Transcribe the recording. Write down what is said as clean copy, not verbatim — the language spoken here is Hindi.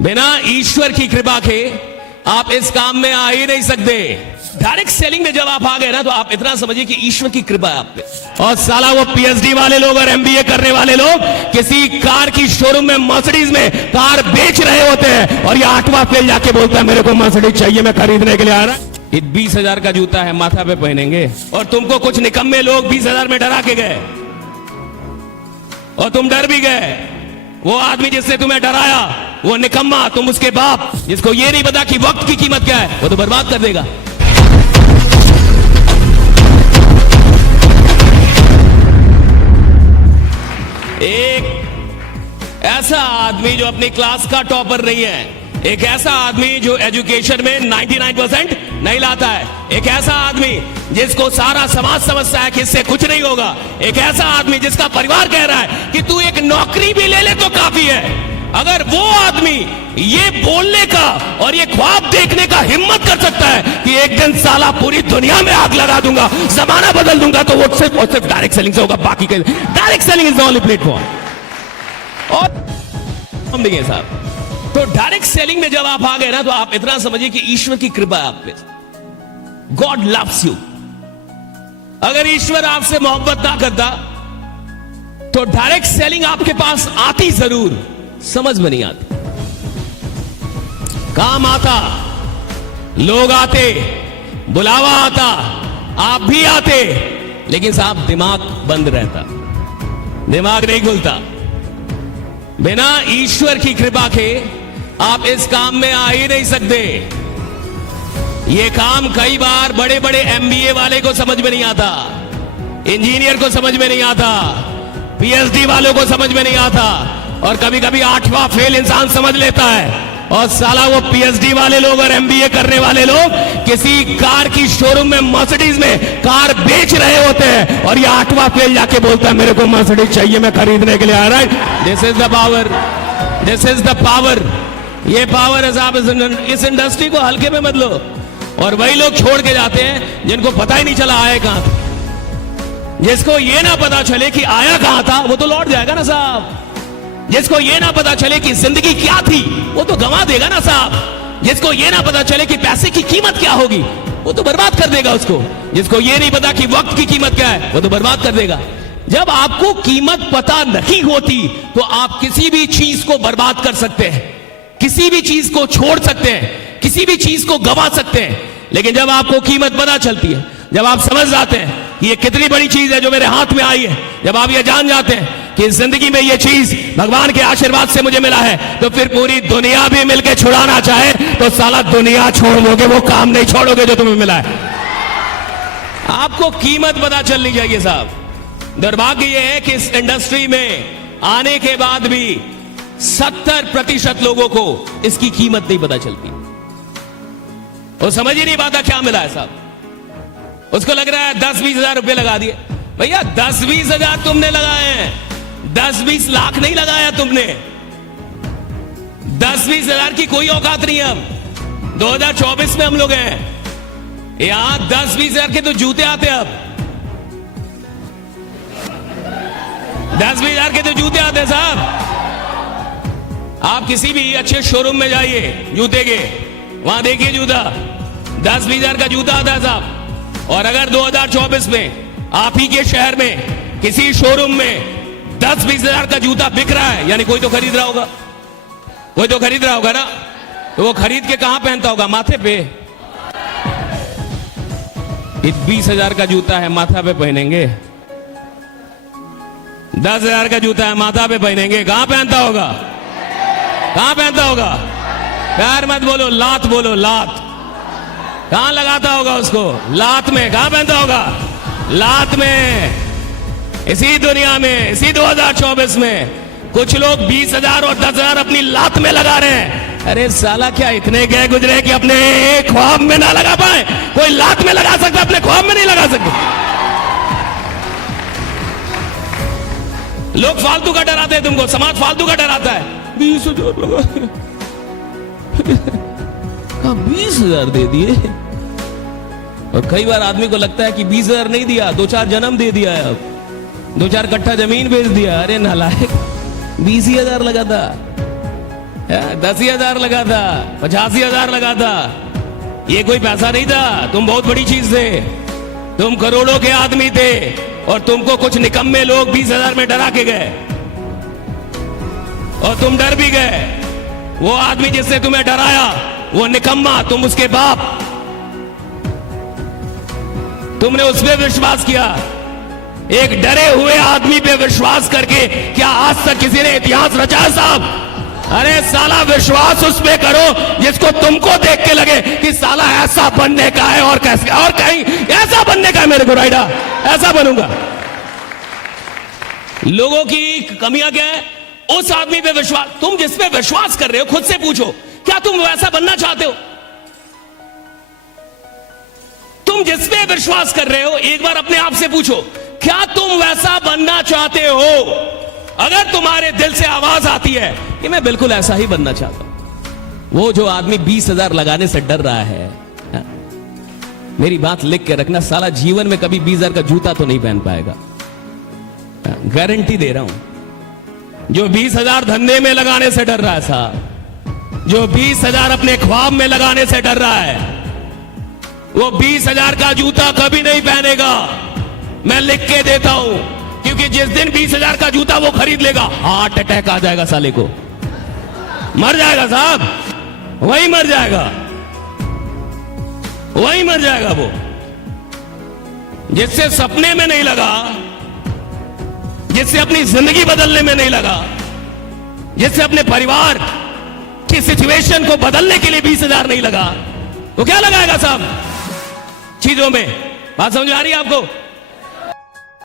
बिना ईश्वर की कृपा के आप इस काम में आ ही नहीं सकते। डायरेक्ट सेलिंग में जब आप आ गए ना तो आप इतना समझिए कि ईश्वर की कृपा है आप पे। और साला वो पीएचडी वाले लोग और एमबीए करने वाले लोग किसी कार की शोरूम में मर्सिडीज में कार बेच रहे होते हैं और ये 8वां फेल जाके बोलता है मेरे को मर्सिडीज चाहिए, मैं खरीदने के लिए आ रहा। ये 20,000 का जूता है, माथा पे पहनेंगे और तुमको कुछ निकम्मे लोग 20,000 में डरा के गए और तुम डर भी गए। वो आदमी जिसने तुम्हें डराया वो निकम्मा, तुम उसके बाप जिसको ये नहीं पता कि वक्त की कीमत क्या है, वो तो बर्बाद कर देगा। एक ऐसा आदमी जो अपनी क्लास का टॉपर नहीं है, एक ऐसा आदमी जो एजुकेशन में 99% नहीं लाता है, एक ऐसा आदमी जिसको सारा समाज समझता है कि इससे कुछ नहीं होगा, एक ऐसा आदमी जिसका परिवार कह रहा है कि तू एक नौकरी भी ले ले तो काफी है। अगर वो आदमी ये बोलने का और ये ख्वाब देखने का हिम्मत कर सकता है कि एक दिन साला पूरी दुनिया में आग लगा दूंगा, जमाना बदल दूंगा, तो वो सिर्फ और सिर्फ डायरेक्ट सेलिंग से होगा। बाकी के direct selling is the only platform. और हम देंगे साहब, तो डायरेक्ट सेलिंग में जब आप आ गए ना तो आप इतना समझिए कि ईश्वर की कृपा है आप पे। God loves you. अगर ईश्वर आपसे मोहब्बत ना करता तो डायरेक्ट सेलिंग आपके पास आती जरूर, समझ में नहीं आती। काम आता, लोग आते, बुलावा आता, आप भी आते, लेकिन साहब दिमाग बंद रहता, दिमाग नहीं खुलता। बिना ईश्वर की कृपा के आप इस काम में आ ही नहीं सकते। ये काम कई बार बड़े बड़े एमबीए वाले को समझ में नहीं आता, इंजीनियर को समझ में नहीं आता, पीएचडी वालों को समझ में नहीं आता, और कभी कभी 8वां फेल इंसान समझ लेता है। और साला वो पीएचडी वाले लोग और एमबीए करने वाले लोग किसी कार की शोरूम में मर्सिडीज में कार बेच रहे होते हैं और ये 8वां फेल जाके बोलता है मेरे को मर्सिडीज चाहिए, मैं खरीदने के लिए आ रहा है। This is the power, this is the power. ये पावर है साहब। इस इंडस्ट्री को हल्के में मत लो। और वही लोग छोड़ के जाते हैं जिनको पता ही नहीं चला आया कहां था। जिसको ये ना पता चले कि आया कहां था वो तो लौट जाएगा ना साहब। जिसको ये ना पता चले कि जिंदगी क्या थी वो तो गंवा देगा ना साहब। जिसको ये ना पता चले कि पैसे की कीमत क्या होगी वो तो बर्बाद कर देगा उसको। जिसको ये नहीं पता कि वक्त की कीमत क्या है वो तो बर्बाद कर देगा। जब आपको कीमत पता नहीं होती तो आप किसी भी चीज को बर्बाद कर सकते हैं, किसी भी चीज को छोड़ सकते हैं, किसी भी चीज को गंवा सकते हैं। लेकिन जब आपको कीमत पता चलती है, जब आप समझ जाते हैं कि ये कितनी बड़ी चीज है जो मेरे हाथ में आई है, जब आप ये जान जाते हैं कि जिंदगी में ये चीज भगवान के आशीर्वाद से मुझे मिला है, तो फिर पूरी दुनिया भी मिलके छुड़ाना चाहे तो साला दुनिया छोड़ दोगे, वो काम नहीं छोड़ोगे जो तुम्हें मिला है। आपको कीमत पता चलनी चाहिए साहब। दुर्भाग्य ये है कि इस इंडस्ट्री में आने के बाद भी 70% लोगों को इसकी कीमत नहीं पता चलती। वो समझ ही नहीं पाता क्या मिला है साहब। उसको लग रहा है 10-20 हजार रुपए लगा दिए। भैया 10-20 हजार तुमने लगाए हैं, 10-20 लाख नहीं लगाया तुमने। 10-20 हजार की कोई औकात नहीं है। अब 2024 में हम लोग हैं, यहां 10-20 हजार के तो जूते आते हैं। अब 10-20 हजार के तो जूते आते हैं साहब। आप किसी भी अच्छे शोरूम में जाइए जूते के, वहां देखिए जूता 10-20 हजार का जूता आता है साहब। और अगर 2024 में आप ही के शहर में किसी शोरूम में 10-20 हजार का जूता बिक रहा है, यानी कोई तो खरीद रहा होगा, कोई तो खरीद रहा होगा ना। तो वो खरीद के कहां पहनता होगा? माथे पे। 20 हजार का जूता है, माथा पे पहनेंगे। 10 हजार का जूता है, माथा पे पहनेंगे। कहां पहनता होगा? कहां पहनता होगा? प्यार मत बोलो, लात बोलो, लात। कहां लगाता होगा उसको? लात में। कहां पहनता होगा? लात में। इसी दुनिया में, इसी 2024 में कुछ लोग 20 हजार और 10 हजार अपनी लात में लगा रहे हैं। अरे साला क्या इतने गए गुजरे कि अपने ख्वाब में ना लगा पाए? कोई लात में लगा सकता, अपने ख्वाब में नहीं लगा सकते। लोग फालतू का डराते हैं तुमको, समाज फालतू का डराता है। 20 हजार लगा 20 हजार दे दिए। और कई बार आदमी को लगता है कि 20 हजार नहीं दिया, 2-4 जन्म दे दिया है, अब 2-4 कट्ठा जमीन बेच दिया। अरे नालायक, 20 हजार लगा था। 10,000 लगा था, 85,000 लगा था। ये कोई पैसा नहीं था, तुम बहुत बड़ी चीज थे। तुम करोड़ों के आदमी थे और तुमको कुछ निकम्मे लोग 20,000 में डरा के गए और तुम डर भी गए। वो आदमी जिसने तुम्हें डराया वो निकम्मा, तुम उसके बाप, तुमने उस पर विश्वास किया। एक डरे हुए आदमी पे विश्वास करके क्या आज तक किसी ने इतिहास रचा साहब? अरे साला विश्वास उस पे करो जिसको तुमको देख के लगे कि साला ऐसा बनने का है और कैसे और कहीं ऐसा बनने का है मेरे को राइडा, ऐसा बनूंगा। लोगों की कमियां क्या है? उस आदमी पे विश्वास। तुम जिस पे विश्वास कर रहे हो खुद से पूछो, क्या तुम वैसा बनना चाहते हो? तुम जिस पे विश्वास कर रहे हो एक बार अपने आप से पूछो, क्या तुम वैसा बनना चाहते हो? अगर तुम्हारे दिल से आवाज आती है कि मैं बिल्कुल ऐसा ही बनना चाहता हूं, वो जो आदमी 20,000 लगाने से डर रहा है, मेरी बात लिख के रखना, साला जीवन में कभी 20,000 का जूता तो नहीं पहन पाएगा, गारंटी दे रहा हूं। जो 20,000 धंधे में लगाने से डर रहा है साहब, जो 20,000 अपने ख्वाब में लगाने से डर रहा है, वो 20,000 का जूता कभी नहीं पहनेगा। मैं लिख के देता हूं, क्योंकि जिस दिन 20,000 का जूता वो खरीद लेगा, हार्ट अटैक आ जाएगा साले को, मर जाएगा साहब, वही मर जाएगा, वही मर जाएगा। वो जिससे सपने में नहीं लगा, जिससे अपनी जिंदगी बदलने में नहीं लगा, जिससे अपने परिवार की सिचुएशन को बदलने के लिए 20,000 नहीं लगा, वो क्या लगाएगा साहब चीजों में? बात समझ आ रही है आपको?